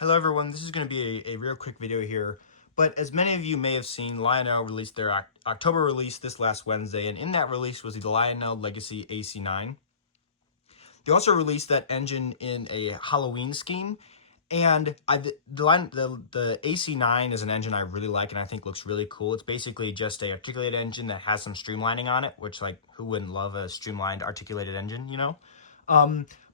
Hello everyone, this is going to be a real quick video here, but as many of you may have seen, Lionel released their October release this last Wednesday, and in that release was the Lionel Legacy AC-9. They also released that engine in a Halloween scheme, and the AC-9 is an engine I really like and I think looks really cool. It's basically just a articulated engine that has some streamlining on it, which, like, who wouldn't love a streamlined articulated engine, you know?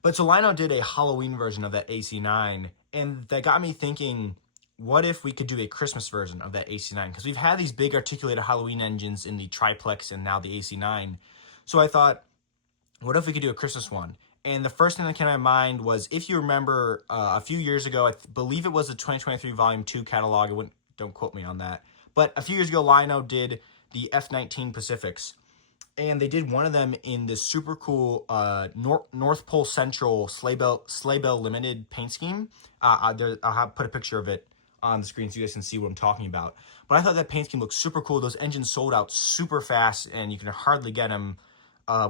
But so Lionel did a Halloween version of that AC-9, and that got me thinking, what if we could do a Christmas version of that AC-9? Because we've had these big articulated Halloween engines in the Triplex and now the AC-9. So I thought, what if we could do a Christmas one? And the first thing that came to my mind was, if you remember, a few years ago, I believe it was the 2023 Volume 2 catalog. Don't quote me on that. But a few years ago, Lionel did the F-19 Pacifics. And they did one of them in this super cool North Pole Central Sleigh Bell Limited paint scheme. I'll put a picture of it on the screen so you guys can see what I'm talking about. But I thought that paint scheme looked super cool. Those engines sold out super fast, and you can hardly get them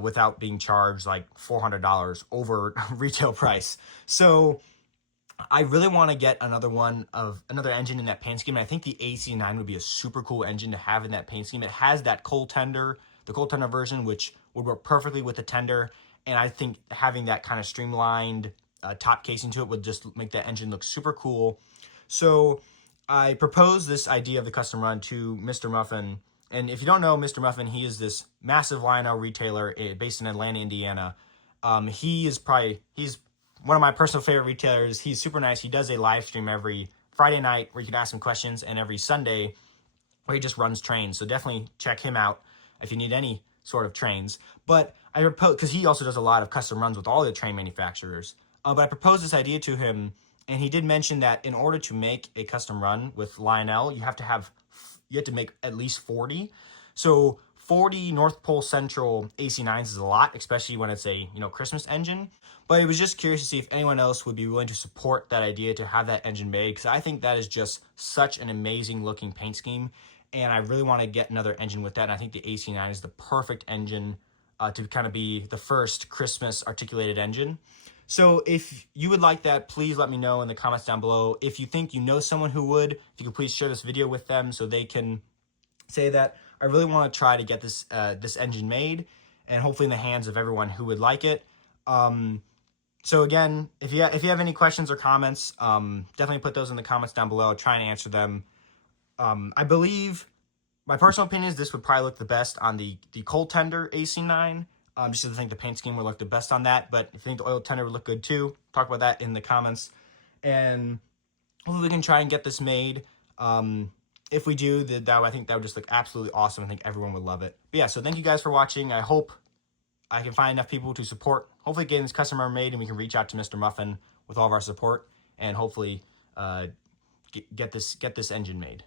without being charged like $400 over retail price. So I really want to get another engine in that paint scheme. And I think the AC-9 would be a super cool engine to have in that paint scheme. It has that the cold tender version, which would work perfectly with the tender. And I think having that kind of streamlined top casing to it would just make that engine look super cool. So I proposed this idea of the custom run to Mr. Muffin. And if you don't know Mr. Muffin, he is this massive Lionel retailer based in Atlanta, Indiana. He's one of my personal favorite retailers. He's super nice. He does a live stream every Friday night where you can ask him questions, and every Sunday where he just runs trains. So definitely check him out if you need any sort of trains. But I proposed, because he also does a lot of custom runs with all the train manufacturers. But I proposed this idea to him, and he did mention that in order to make a custom run with Lionel, you have to make at least 40. So 40 North Pole Central AC-9s is a lot, especially when it's a Christmas engine. But I was just curious to see if anyone else would be willing to support that idea to have that engine made, because I think that is just such an amazing looking paint scheme, and I really want to get another engine with that. And I think the AC-9 is the perfect engine to kind of be the first Christmas articulated engine. So if you would like that, please let me know in the comments down below. If you think you know someone who would, if you could please share this video with them so they can say that. I really want to try to get this engine made, and hopefully in the hands of everyone who would like it. So again, if you have any questions or comments, definitely put those in the comments down below. I'll try and answer them. I believe, my personal opinion is this would probably look the best on the cold tender AC-9. Just because I think the paint scheme would look the best on that. But if you think the oil tender would look good too, talk about that in the comments. And hopefully we can try and get this made. If we do, I think that would just look absolutely awesome. I think everyone would love it. But yeah, so thank you guys for watching. I hope I can find enough people to support, hopefully getting this customer made, and we can reach out to Mr. Muffin with all of our support, and hopefully get this engine made.